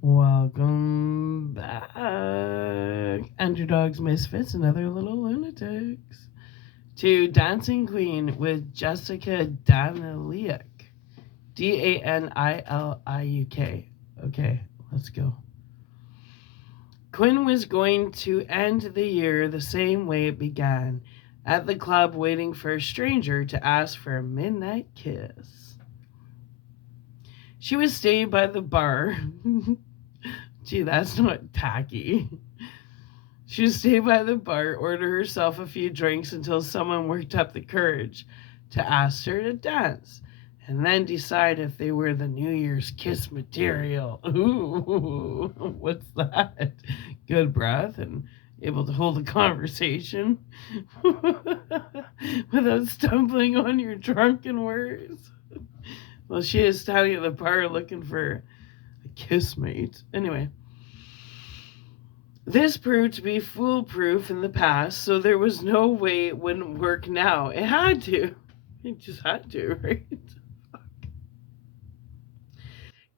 Welcome back, Underdogs, Misfits, and other little lunatics, to Dancing Queen with Jessica Daniliuk. Daniliuk. Okay, let's go. Quinn was going to end the year the same way it began, at the club waiting for a stranger to ask for a midnight kiss. She would stay by the bar. Gee, that's not tacky. She would stay by the bar, order herself a few drinks until someone worked up the courage to ask her to dance, and then decide if they were the New Year's kiss material. Ooh, what's that? Good breath and able to hold a conversation without stumbling on your drunken words. Well, she is standing at the bar looking for a kiss mate. Anyway, this proved to be foolproof in the past, so there was no way it wouldn't work now. It had to. It just had to, right?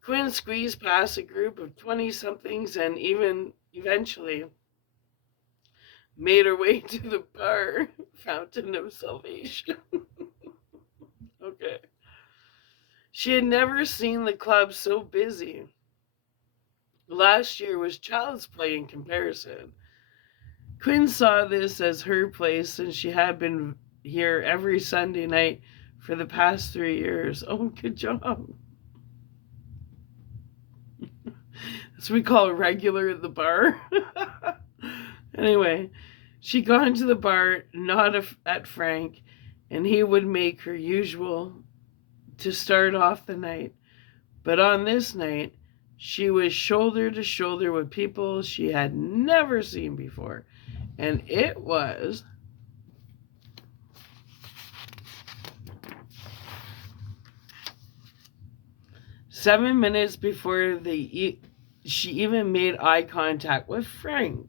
Quinn squeezed past a group of 20 somethings and even eventually made her way to the bar, Fountain of Salvation. Okay. She had never seen the club so busy. Last year was child's play in comparison. Quinn saw this as her place since she had been here every Sunday night for the past 3 years. Oh, good job. That's what we call a regular at the bar. Anyway, she'd gone to the bar, not at Frank, and he would make her usual to start off the night. But on this night, she was shoulder to shoulder with people she had never seen before. And it was 7 minutes before she even made eye contact with Frank.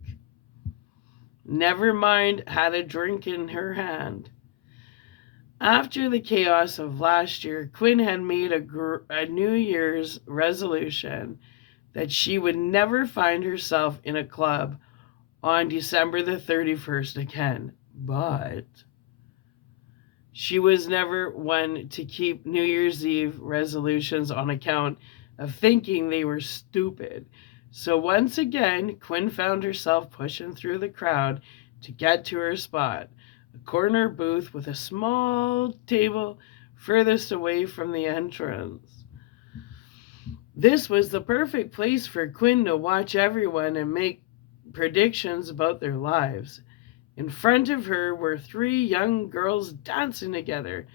Never mind, had a drink in her hand. After the chaos of last year, Quinn had made a New Year's resolution that she would never find herself in a club on December the 31st again. But she was never one to keep New Year's Eve resolutions on account of thinking they were stupid. So once again, Quinn found herself pushing through the crowd to get to her spot, a corner booth with a small table furthest away from the entrance. This was the perfect place for Quinn to watch everyone and make predictions about their lives. In front of her were three young girls dancing together,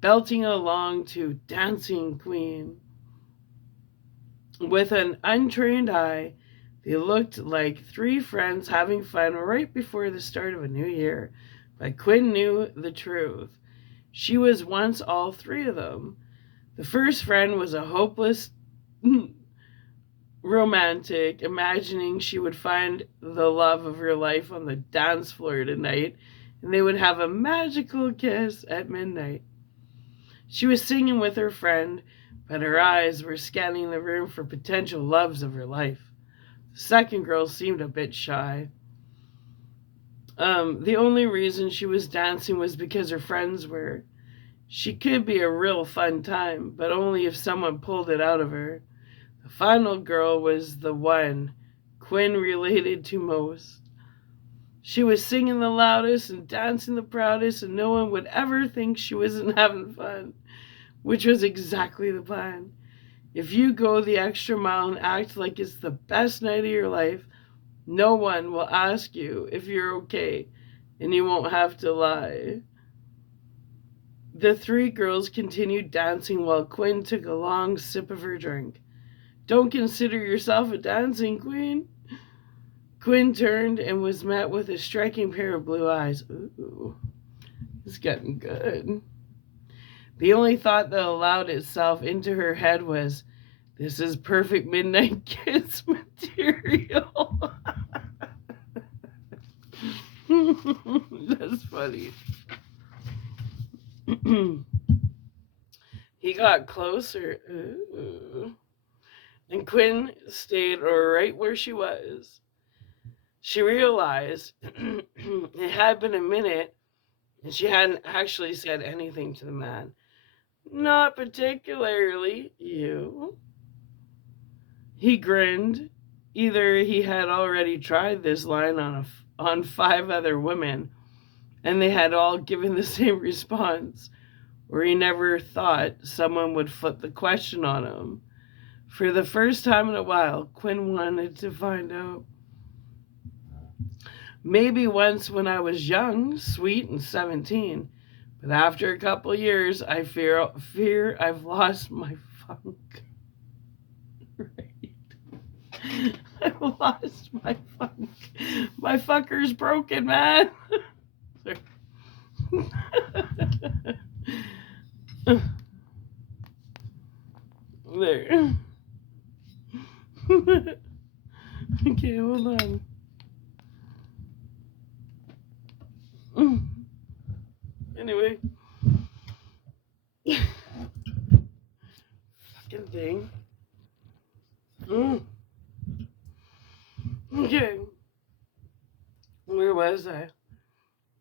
belting along to Dancing Queen. With an untrained eye, they looked like three friends having fun right before the start of a new year. But Quinn knew the truth. She was once all three of them. The first friend was a hopeless romantic, imagining she would find the love of her life on the dance floor tonight, and they would have a magical kiss at midnight. She was singing with her friend, but her eyes were scanning the room for potential loves of her life. The second girl seemed a bit shy. The only reason she was dancing was because her friends were. She could be a real fun time, but only if someone pulled it out of her. The final girl was the one Quinn related to most. She was singing the loudest and dancing the proudest, and no one would ever think she wasn't having fun, which was exactly the plan. If you go the extra mile and act like it's the best night of your life, no one will ask you if you're okay, and you won't have to lie. The three girls continued dancing while Quinn took a long sip of her drink. Don't consider yourself a dancing queen? Quinn turned and was met with a striking pair of blue eyes. Ooh, it's getting good. The only thought that allowed itself into her head was, this is perfect midnight kiss material. That's funny. He got closer. Ooh. And and Quinn stayed right where she was. She realized it had been a minute and she hadn't actually said anything to the man. Not particularly, you. He grinned. Either he had already tried this line on 5 other women, and they had all given the same response, or he never thought someone would flip the question on him. For the first time in a while, Quinn wanted to find out. Maybe once when I was young, sweet, and 17, but after a couple years, I fear I've lost my funk. Right. I've lost my funk. My fucker's broken, man. There. Okay, hold on. Anyway. Fucking thing. Okay. Where was I?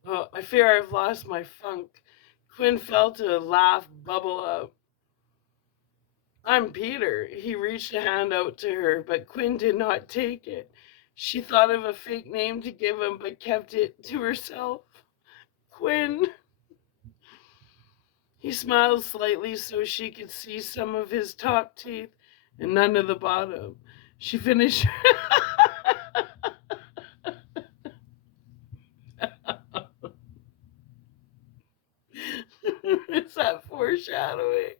Oh, I fear I've lost my funk. Quinn felt a laugh bubble up. I'm Peter. He reached a hand out to her, but Quinn did not take it. She thought of a fake name to give him, but kept it to herself. Quinn. He smiled slightly so she could see some of his top teeth and none of the bottom. She finished. Is that foreshadowing?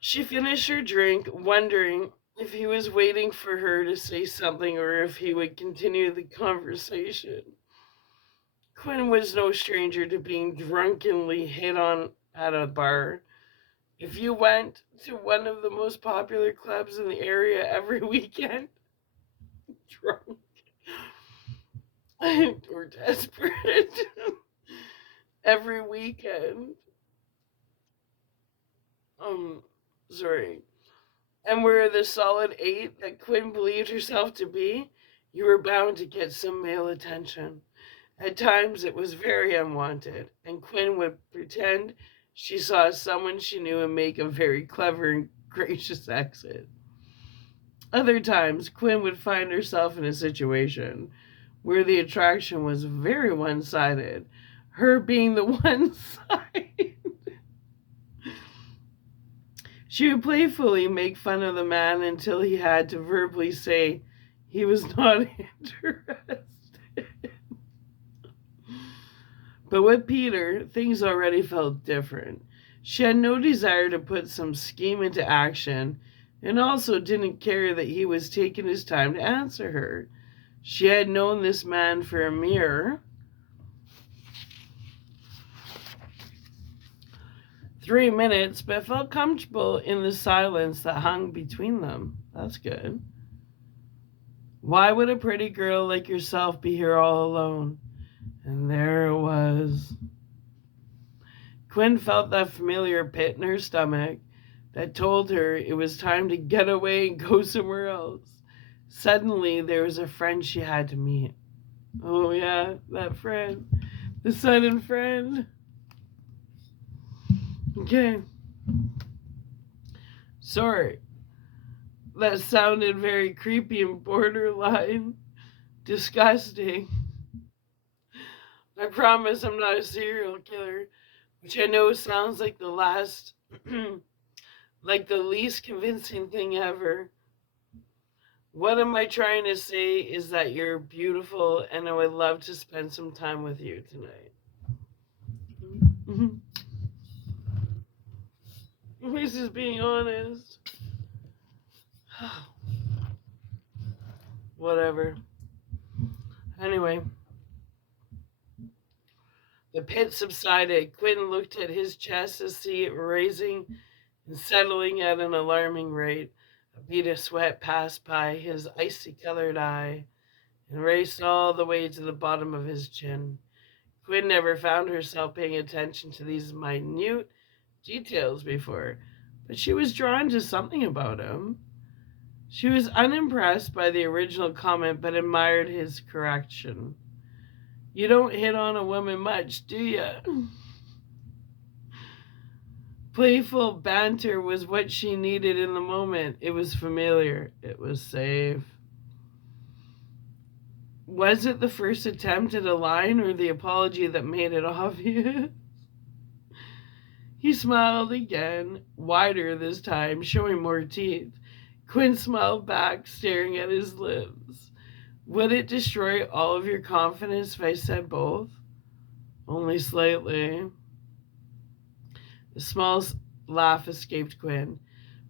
She finished her drink, wondering if he was waiting for her to say something or if he would continue the conversation. Quinn was no stranger to being drunkenly hit on at a bar. If you went to one of the most popular clubs in the area every weekend, drunk or desperate, every weekend, sorry, and were the solid 8 that Quinn believed herself to be, you were bound to get some male attention. At times it was very unwanted, and Quinn would pretend she saw someone she knew and make a very clever and gracious exit. Other times, Quinn would find herself in a situation where the attraction was very one-sided, her being the one side. She would playfully make fun of the man until he had to verbally say he was not interested. But with Peter, things already felt different. She had no desire to put some scheme into action, and also didn't care that he was taking his time to answer her. She had known this man for a mere 3 minutes, but felt comfortable in the silence that hung between them. That's good. Why would a pretty girl like yourself be here all alone? And there it was. Quinn felt that familiar pit in her stomach that told her it was time to get away and go somewhere else. Suddenly, there was a friend she had to meet. Oh yeah, that friend. The sudden friend. Okay. Sorry. That sounded very creepy and borderline disgusting. I promise I'm not a serial killer, which I know sounds like the last, like the least convincing thing ever. What am I trying to say is that you're beautiful and I would love to spend some time with you tonight. This is being honest. Whatever. Anyway. The pit subsided. Quinn looked at his chest to see it raising and settling at an alarming rate. A bead of sweat passed by his icy-colored eye and raced all the way to the bottom of his chin. Quinn never found herself paying attention to these minute details before, but she was drawn to something about him. She was unimpressed by the original comment but admired his correction. You don't hit on a woman much, do you? Playful banter was what she needed in the moment. It was familiar. It was safe. Was it the first attempt at a line or the apology that made it obvious? He smiled again, wider this time, showing more teeth. Quinn smiled back, staring at his lips. Would it destroy all of your confidence if I said both? Only slightly. A small laugh escaped Quinn.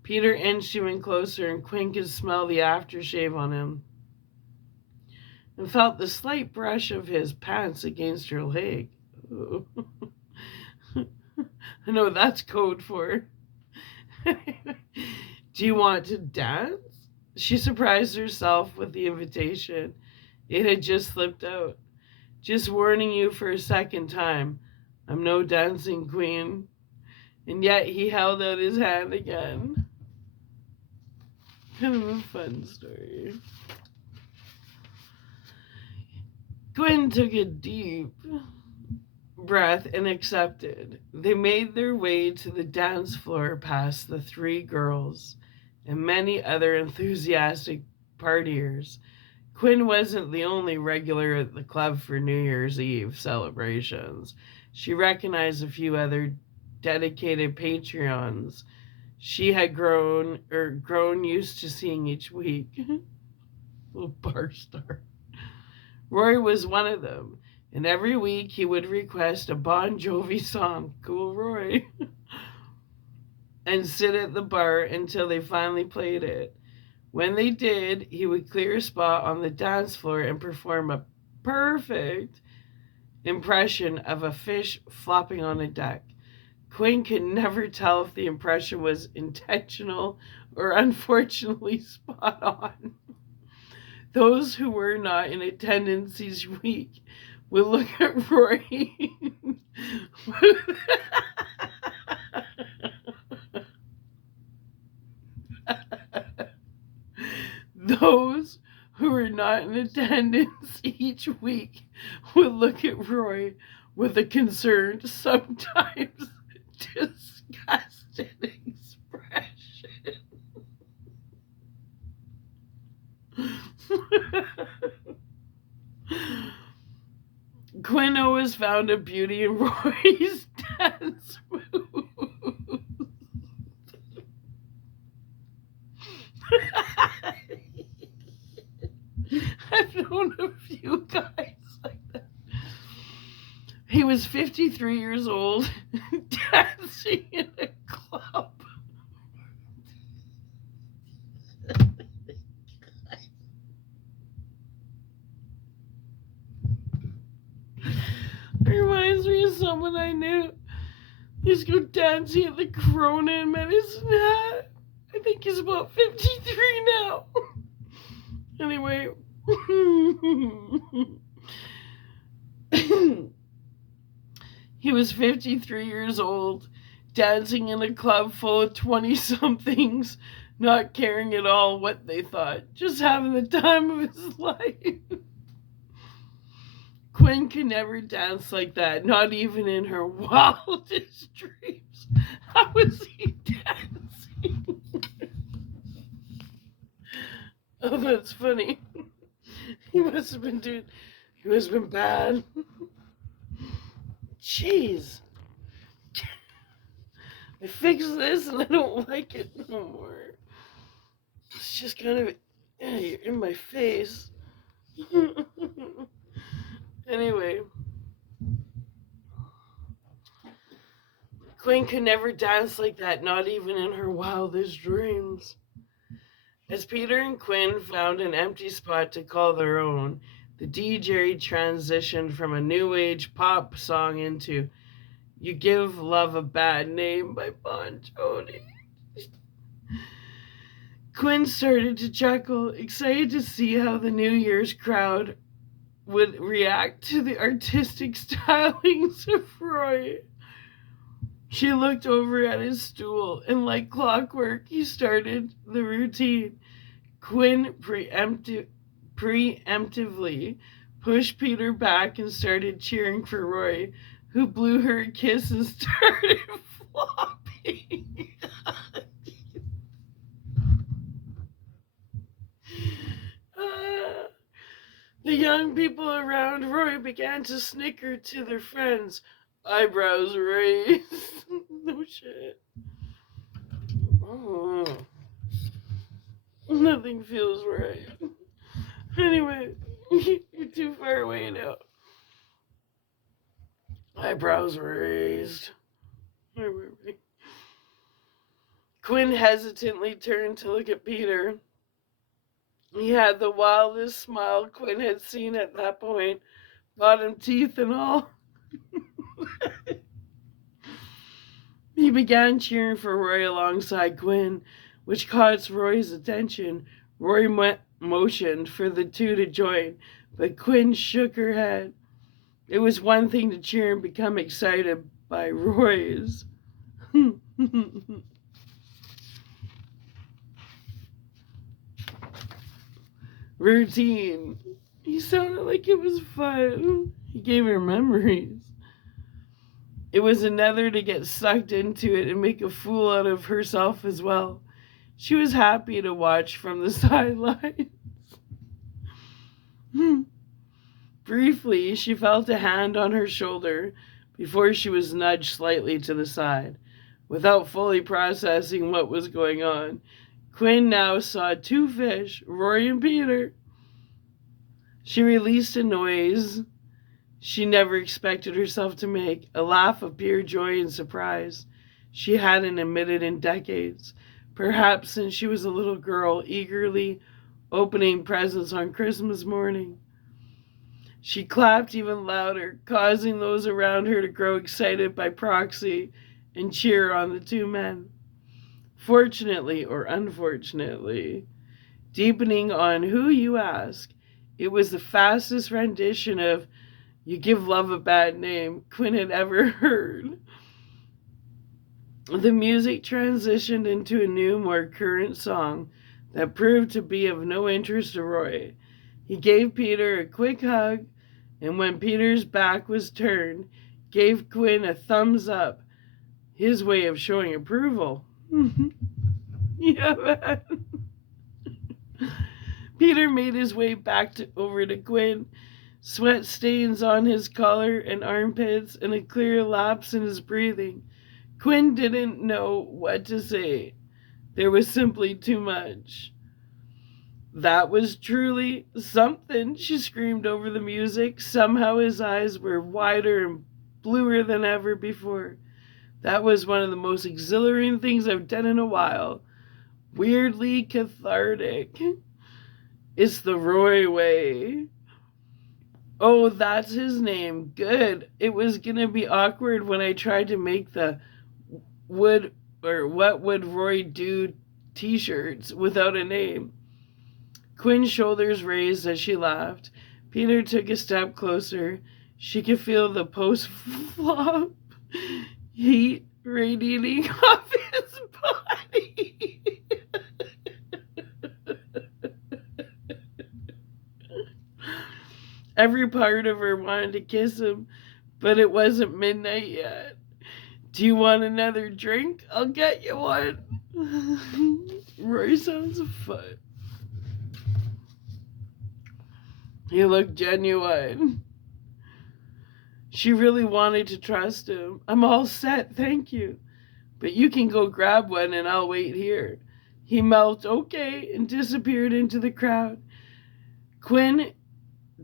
Peter inched even closer, and Quinn could smell the aftershave on him and felt the slight brush of his pants against her leg. I know what that's code for. Do you want to dance? She surprised herself with the invitation. It had just slipped out. Just warning you for a second time. I'm no dancing queen. And yet he held out his hand again. Kind of a fun story. Gwen took a deep breath and accepted. They made their way to the dance floor past the three girls and many other enthusiastic partiers. Quinn wasn't the only regular at the club for New Year's Eve celebrations. She recognized a few other dedicated Patreons she had grown used to seeing each week. Little bar star. Roy was one of them, and every week he would request a Bon Jovi song, Cool Roy, and sit at the bar until they finally played it. When they did, he would clear a spot on the dance floor and perform a perfect impression of a fish flopping on a deck. Quinn could never tell if the impression was intentional or unfortunately spot on. Those who were not in attendance each week would look at Roy Those who were not in attendance each week would look at Roy with a concerned, sometimes disgusted expression. Quinn always found a beauty in Roy's dance moves. I've known a few guys like that. He was 53 years old, dancing in a club. It reminds me of someone I knew. He used to go dancing at the Corona in Medicine Hat. I think he's about 53 now. Anyway. He was 53 years old, dancing in a club full of 20-somethings, not caring at all what they thought, just having the time of his life. Quinn could never dance like that, not even in her wildest dreams. How was he dancing? Oh, that's funny. He must have been bad. Jeez. I fixed this and I don't like it no more. It's just kind of, you're in my face. Anyway. Quinn could never dance like that, not even in her wildest dreams. As Peter and Quinn found an empty spot to call their own, the DJ transitioned from a new age pop song into You Give Love a Bad Name by Bon Jovi. Quinn started to chuckle, excited to see how the New Year's crowd would react to the artistic stylings of Roy. She looked over at his stool, and like clockwork, he started the routine. Quinn preemptively pushed Peter back and started cheering for Roy, who blew her a kiss and started flopping. The young people around Roy began to snicker to their friends, eyebrows raised. No shit. Oh, nothing feels right. Anyway, you're too far away now. Eyebrows raised. Where were we? Quinn hesitantly turned to look at Peter. He had the wildest smile Quinn had seen at that point, bottom teeth and all. He began cheering for Roy alongside Quinn, which caught Roy's attention. Roy motioned for the two to join, but Quinn shook her head. It was one thing to cheer and become excited by Roy's. Routine. He sounded like it was fun. He gave her memories. It was another to get sucked into it and make a fool out of herself as well. She was happy to watch from the sidelines. Briefly, she felt a hand on her shoulder before she was nudged slightly to the side. Without fully processing what was going on, Quinn now saw two fish, Roy and Peter. She released a noise she never expected herself to make, a laugh of pure joy and surprise she hadn't emitted in decades, perhaps since she was a little girl eagerly opening presents on Christmas morning. She clapped even louder, causing those around her to grow excited by proxy and cheer on the two men. Fortunately or unfortunately, deepening on who you ask, it was the fastest rendition of "You Give Love a Bad Name" Quinn had ever heard. The music transitioned into a new, more current song that proved to be of no interest to Roy. He gave Peter a quick hug, and when Peter's back was turned, gave Quinn a thumbs up, his way of showing approval. Yeah, man. Peter made his way back over to Quinn, sweat stains on his collar and armpits, and a clear lapse in his breathing. Quinn didn't know what to say. There was simply too much. That was truly something, she screamed over the music. Somehow his eyes were wider and bluer than ever before. That was one of the most exhilarating things I've done in a while. Weirdly cathartic. It's the Roy way. Oh, that's his name. Good. It was gonna be awkward when I tried to make the what would Roy do t-shirts without a name. Quinn's shoulders raised as she laughed. Peter took a step closer. She could feel the post-flop heat radiating off his body. Every part of her wanted to kiss him, but it wasn't midnight yet. Do you want another drink? I'll get you one. Roy sounds fun. He looked genuine. She really wanted to trust him. I'm all set, thank you. But you can go grab one and I'll wait here. He mouthed okay and disappeared into the crowd. Quinn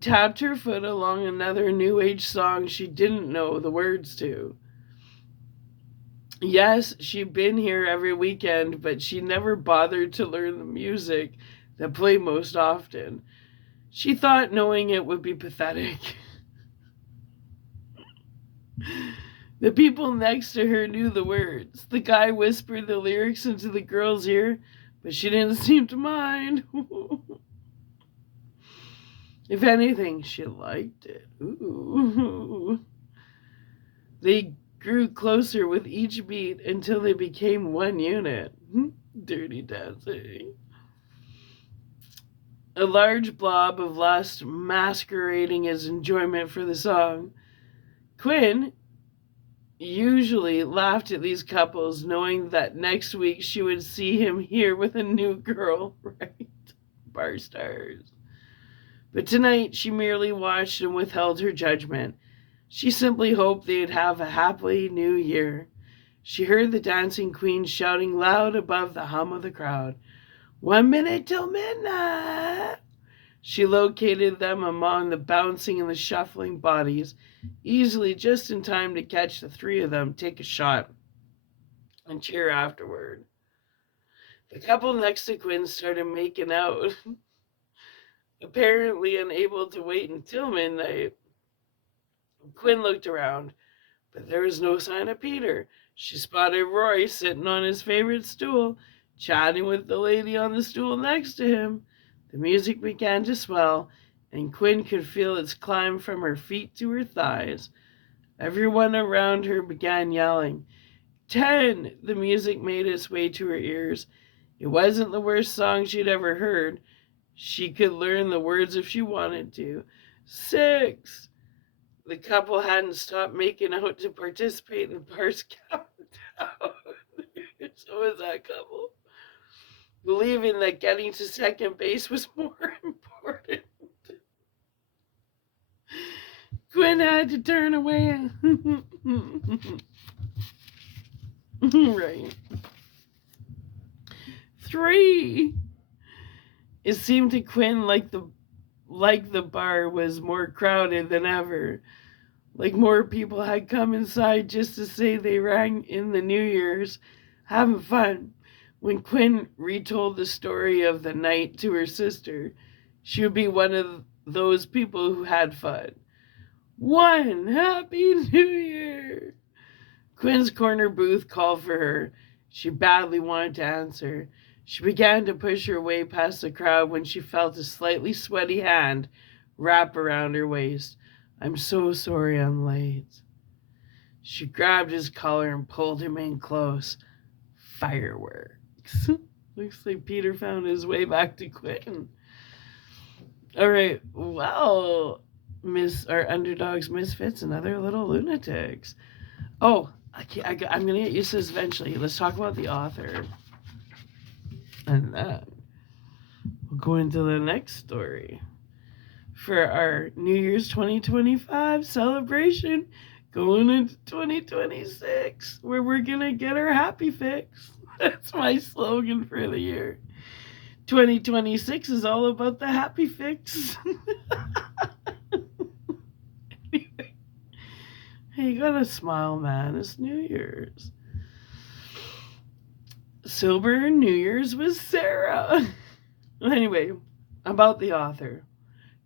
tapped her foot along another New Age song she didn't know the words to. Yes, she'd been here every weekend, but she never bothered to learn the music that played most often. She thought knowing it would be pathetic. The people next to her knew the words. The guy whispered the lyrics into the girl's ear, but she didn't seem to mind. If anything, she liked it. Ooh. They grew closer with each beat until they became one unit. Dirty dancing. a large blob of lust masquerading as enjoyment for the song. Quinn usually laughed at these couples, knowing that next week she would see him here with a new girl, right? Bar stars. But tonight she merely watched and withheld her judgment. She simply hoped they'd have a happy new year. She heard the dancing queen shouting loud above the hum of the crowd, 1 minute till midnight! She located them among the bouncing and the shuffling bodies, easily just in time to catch the three of them take a shot and cheer afterward. The couple next to Quinn started making out, apparently unable to wait until midnight. Quinn looked around, but there was no sign of Peter. She spotted Roy sitting on his favorite stool, chatting with the lady on the stool next to him. The music began to swell, and Quinn could feel its climb from her feet to her thighs. Everyone around her began yelling. 10! The music made its way to her ears. It wasn't the worst song she'd ever heard. She could learn the words if she wanted to. 6! The couple hadn't stopped making out to participate in Bart's countdown. So was that couple, believing that getting to second base was more important. Quinn had to turn away. Right. 3. It seemed to Quinn like the bar was more crowded than ever. Like more people had come inside just to say they rang in the New Year's, having fun. When Quinn retold the story of the night to her sister, she would be one of those people who had fun. 1 Happy New Year! Quinn's corner booth called for her. She badly wanted to answer. She began to push her way past the crowd when she felt a slightly sweaty hand wrap around her waist. I'm so sorry I'm late. She grabbed his collar and pulled him in close. Fireworks. Looks like Peter found his way back to Quinn. All right, well, our underdogs, misfits, and other little lunatics. Oh, I'm going to get used to this eventually. Let's talk about the author. And then we'll go into the next story for our New Year's 2025 celebration going into 2026, where we're going to get our happy fix. That's my slogan for the year. 2026 is all about the happy fix. Anyway, hey, you gotta smile, man. It's New Year's. Sober New Year's with Sarah. Anyway, about the author.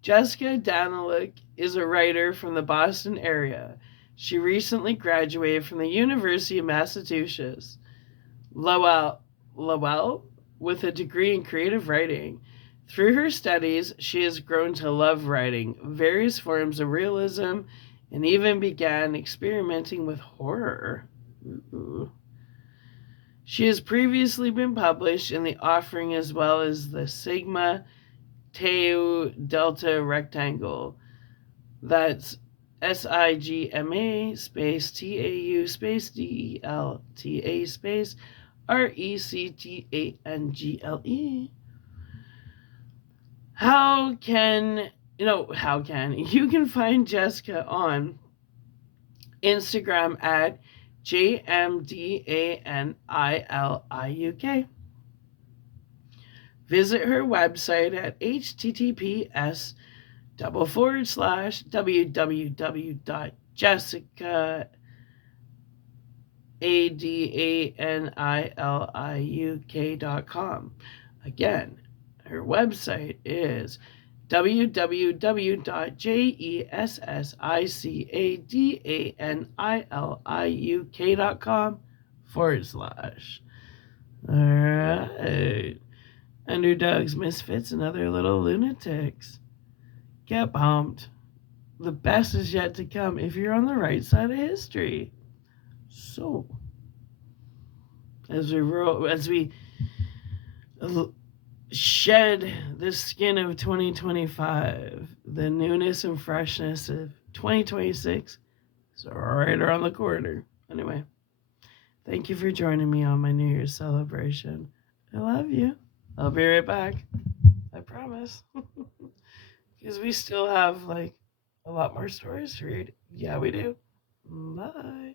Jessica Daniliuk is a writer from the Boston area. She recently graduated from the University of Massachusetts, Lowell, with a degree in creative writing. Through her studies, she has grown to love writing various forms of realism and even began experimenting with horror. Ooh. She has previously been published in The Offering as well as the Sigma Tau Delta Rectangle. That's SIGMA space TAU space DELTA space RECTANGLE. You can find Jessica on Instagram at JMDANILIUK. Visit her website at https://www.jessicaADANILIUK.com. Again, her website is www.jessicadanilik.com/. Alright. Underdogs, misfits, and other little lunatics. Get pumped. The best is yet to come if you're on the right side of history. So, as we shed the skin of 2025. The newness and freshness of 2026 is right around the corner. Anyway, thank you for joining me on my New Year's celebration. I love you. I'll be right back. I promise. Because we still have like a lot more stories to read. Yeah, we do. Bye.